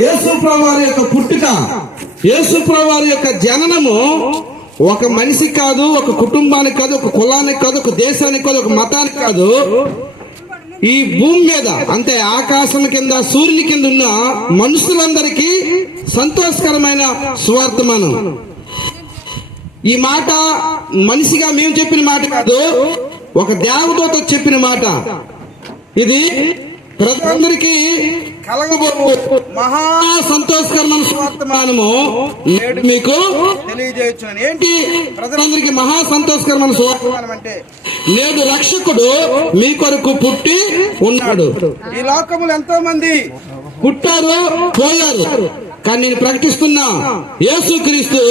యేసుప్రభు వారి యొక్క పుట్టుక, యేసుప్రభు వారి యొక్క జననము ఒక మనిషికి కాదు, ఒక కుటుంబానికి కాదు, ఒక కులానికి కాదు, ఒక దేశానికి కాదు, ఒక మతానికి కాదు, ఈ భూమి మీద అంటే ఆకాశం కింద సూర్యుని కింద ఉన్న మనుషులందరికీ సంతోషకరమైన సువార్తమానం. ఈ మాట మనిషిగా మేము చెప్పిన మాట కాదు, ఒక దేవదూత చెప్పిన మాట. ఇది ప్రజలందరికీ కలగబో మహా సంతోషకరమైన సువార్తమానము నేడు మీకు తెలియజేయచ్చున్నాను. ఏంటి ప్రజలందరికీ మహా సంతోషకరమైన సువార్తమానం అంటే, నేడు రక్షకుడు మీ కొరకు పుట్టి ఉన్నాడు. ఈ లోకములు ఎంతో మంది పుట్టారు, పోయారు, కానీ నేను ప్రకటిస్తున్నా, యేసుక్రీస్తు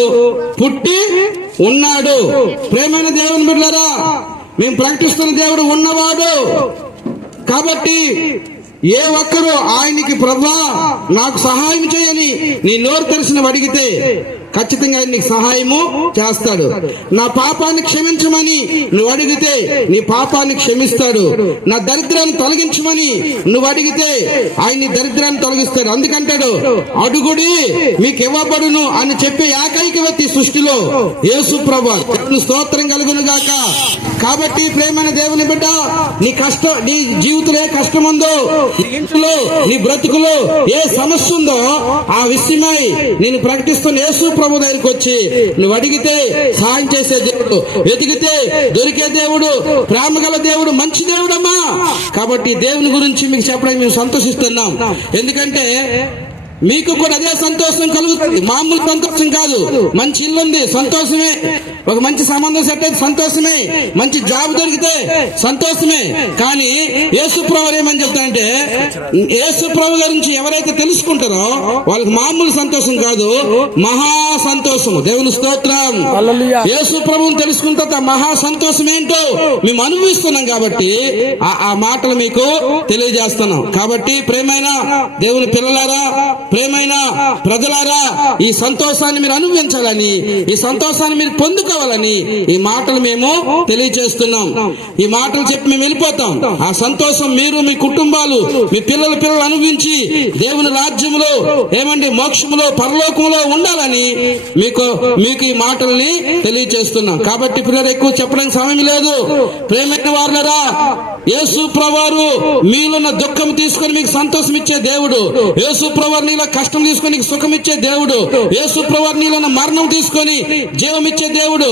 పుట్టి ఉన్నాడు. ప్రేమైన దేవుని బిడ్డలారా, మేము ప్రకటిస్తున్న దేవుడు ఉన్నవాడు. కాబట్టి ఏ ఒక్కరూ ఆయనకి ప్రభువా నాకు సహాయం చేయని నీ నోరు తెరిచిన అడిగితే ఖచ్చితంగా ఆయన నీకు సహాయము చేస్తాడు. నా పాపాన్ని క్షమించమని నువ్వు అడిగితే నీ పాపాన్ని క్షమిస్తాడు. నా దరిద్రాన్ని తొలగించమని నువ్వు అడిగితే ఆయన దరిద్రాన్ని తొలగిస్తాడు. అందుకంటాడు, అడుగుడి మీకు ఇవ్వబడును అని చెప్పే ఏకైక వ్యక్తి సృష్టిలో యేసు ప్రభువు. స్తోత్రం కలుగును గాక. కాబట్టి ప్రేమైన దేవుని బిడ్డ, నీ జీవితంలో ఏ కష్టం ఉందో, నీ ఇంట్లో నీ బ్రతుకులో ఏ సమస్య ఉందో ఆ విషయమై నేను ప్రకటిస్తున్న యేసు ప్రభు దగ్గరికి వచ్చి నువ్వు అడిగితే సహాయం చేసే దేవుడు, వెతికితే దొరికే దేవుడు, ప్రేమ గల దేవుడు, మంచి దేవుడమ్మా. కాబట్టి దేవుని గురించి మీకు చెప్పడానికి మేము సంతోషిస్తున్నాం. ఎందుకంటే మీకు కూడా అదే సంతోషం కలుగుతుంది. మామూలు సంతోషం కాదు. మంచి ఇల్లు ఉంది, సంతోషమే. ఒక మంచి సంబంధం సెట్ అయితే సంతోషమే. మంచి జాబ్ దొరికితే సంతోషమే. కానీ యేసుప్రభు ఏమని చెప్తానంటే, యేసుప్రభు గురించి ఎవరైతే తెలుసుకుంటారో వాళ్ళకి మామూలు సంతోషం కాదు, మహా సంతోషము. దేవుని స్తోత్రం. యేసుప్రభుని తెలుసుకుంటే మహా సంతోషం ఏంటో మేము అనుభవిస్తున్నాం. కాబట్టి ఆ మాటలు మీకు తెలియజేస్తున్నాం. కాబట్టి ప్రేమైన దేవుని పిల్లలారా, ప్రేమైన ప్రజలారా, ఈ సంతోషాన్ని మీరు అనుభవించాలని, ఈ సంతోషాన్ని మీరు పొందుకోవాలని ఈ మాటలు మేము తెలియజేస్తున్నాం. ఈ మాటలు చెప్పి మేము వెళ్ళిపోతాం. ఆ సంతోషం మీరు, మీ కుటుంబాలు, మీ పిల్లలు అనుభవించి దేవుని రాజ్యములో ఏమండి మోక్షములో పరలోకములో ఉండాలని మీకు ఈ మాటల్ని తెలియజేస్తున్నాం. కాబట్టి పిల్లలు ఎక్కువ చెప్పడానికి సమయం లేదు. ప్రేమైన వారులారా, యేసు ప్రభువారు మీలున్న దుఃఖం తీసుకొని మీకు సంతోషం ఇచ్చే దేవుడు. యేసు ప్రభువారు నీలో కష్టం తీసుకొని నీకు సుఖం ఇచ్చే దేవుడు. యేసు ప్రభువారు నీలో మరణం తీసుకొని జీవం ఇచ్చే దేవుడు.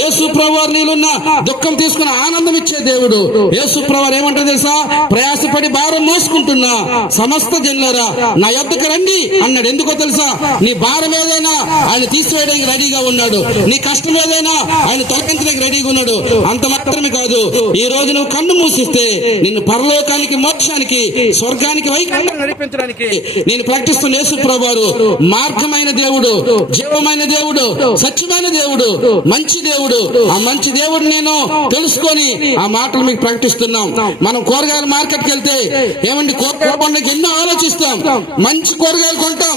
యేసు ప్రభువారు నీలున్న దుఃఖం తీసుకుని ఆనందం ఇచ్చే దేవుడు. యేసు ప్రభువారు ఏమంటారు తెలుసా? ప్రయాసపడి భారం మోసుకుంటున్నా సమస్త జనులారా నా యొద్దకు రండి అన్నాడు. ఎందుకో తెలుసా? నీ భారం ఏదైనా ఆయన తీసివేయడానికి రెడీగా ఉన్నాడు. నీ కష్టం ఏదైనా ఆయన తొలగించడానికి రెడీగా ఉన్నాడు. అంత మాత్రమే కాదు, ఈ రోజు నువ్వు కన్ను మూసిస్తే నిన్ను పరలోకానికి, మోక్షానికి, స్వర్గానికి, వైకుంఠానికి నడిపించడానికి నేను ప్రకటిస్తున్న యేసు ప్రభువారు మార్గమైన దేవుడు, జీవమైన దేవుడు, సత్యమైన దేవుడు, మంచి దేవుడు. ఆ మంచి దేవుడు నేను తెలుసుకొని ఆ మాటలు మీకు ప్రకటిస్తున్నాం. మనం కూరగాయల మార్కెట్కి వెళ్తే ఏమండి, కూరగాయల పండుగ ఎన్నో ఆలోచిస్తాం. మంచి కూరగాయలు కొంటాం,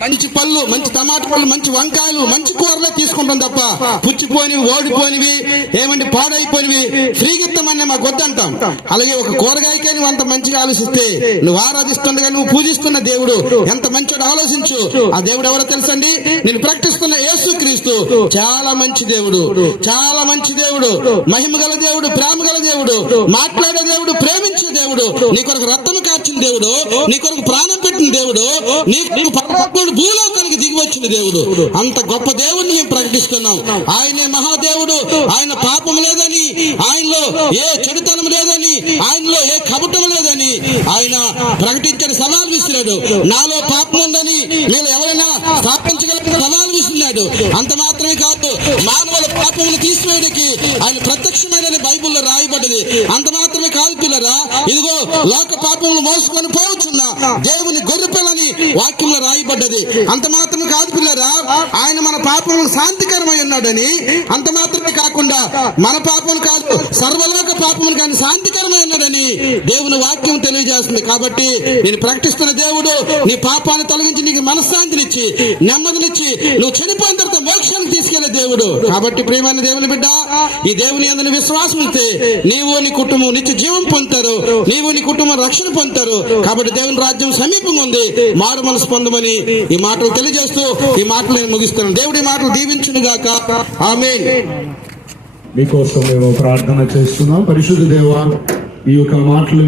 మంచి పళ్ళు, మంచి టమాటా పళ్ళు, మంచి వంకాయలు, మంచి కూరలే తీసుకుంటాం తప్ప పుచ్చిపోయినవి, ఓడిపోయినవి, ఏమంటే పాడైపోయినవి ఫ్రీగిస్తామని మాకు వద్దంటాం. అలాగే ఒక కూరగాయకే నువ్వు అంత మంచిగా ఆలోచిస్తే నువ్వు ఆరాధిస్తుండగా నువ్వు పూజిస్తున్న దేవుడు ఎంత మంచోడు ఆలోచించు. ఆ దేవుడు ఎవరో తెలుసండి? నేను ప్రకటిస్తున్న యేసుక్రీస్తు చాలా మంచి దేవుడు, చాలా మంచి దేవుడు, మహిమ గల దేవుడు, ప్రేమ గల దేవుడు, మాట్లాడే దేవుడు, ప్రేమించే దేవుడు, నీ కొరకు రక్తం కార్చిన దేవుడు, నీ కొరకు ప్రాణం పెట్టిన దేవుడు, నీకు భూలోకానికి దిగి వచ్చిన దేవుడు. అంత గొప్ప దేవుడిని మేము ప్రకటిస్తున్నాం. ఆయనే మహాదేవుడు. ఆయన పాపం లేదని, ఆయనలో ఏ చెడుతనం లేదని, ఆయనలో ఏ కపటం లేదని ఆయన ప్రకటించిన సవాల్ విసిరాడు. నాలో పాపం ఉందని మీరు ఎవరైనా స్థాపించగల సవాల్ విసిరాడు. అంత మాత్రమే కాదు, మానవుల పాపములు తీసివేయడానికి ఆయన ప్రత్యక్షమైన బైబిల్లో రాయబడ్డది. అంత మాత్రమే కాదు పిల్లరా, ఇదిగో లోక పాపములు మోసుకొని పోవచ్చున్న దేవుని గొర్రెపిల్లని వాక్యంలో రాయబడ్డది. అంత మాత్రమే కాదు పిల్లరా, ఆయన మన పాపములు శాంతికరమై ఉన్నాడని. అంత మాత్రమే కాకుండా మన పాపములు కాదు, సర్వలోక పాపములు కానీ శాంతికరమై ఉన్నాడని దేవుని వాక్యం తెలియజేస్తుంది. కాబట్టి నేను ప్రకటిస్తున్న దేవుడు నీ పాపాన్ని తొలగించి నీకు మనశ్శాంతినిచ్చి, నెమ్మదినిచ్చి, నువ్వు చనిపోయిన తర్వాత మోక్షాన్ని తీసుకెళ్లే దేవుడు. దేవుడు. కాబట్టి ప్రియమైన దేవుని బిడ్డ, ఈ దేవుని యందు విశ్వాసం ఉంటే నీవు నీ కుటుంబం నిత్య జీవం పొందుతారు, నీవు నీ కుటుంబం రక్షణ పొందుతారు. కాబట్టి దేవుని రాజ్యం సమీపంగా ఉంది, మారు మనసు పొందమని ఈ మాటలు తెలియజేస్తూ ఈ మాటలు నేను ముగిస్తున్నాను. దేవుడి మాటలు దీవించును గాక. ఆమేన్. మీకోసం మేము ప్రార్థన చేస్తున్నాం. పరిశుద్ధ దేవా, ఈ యొక్క మాటలు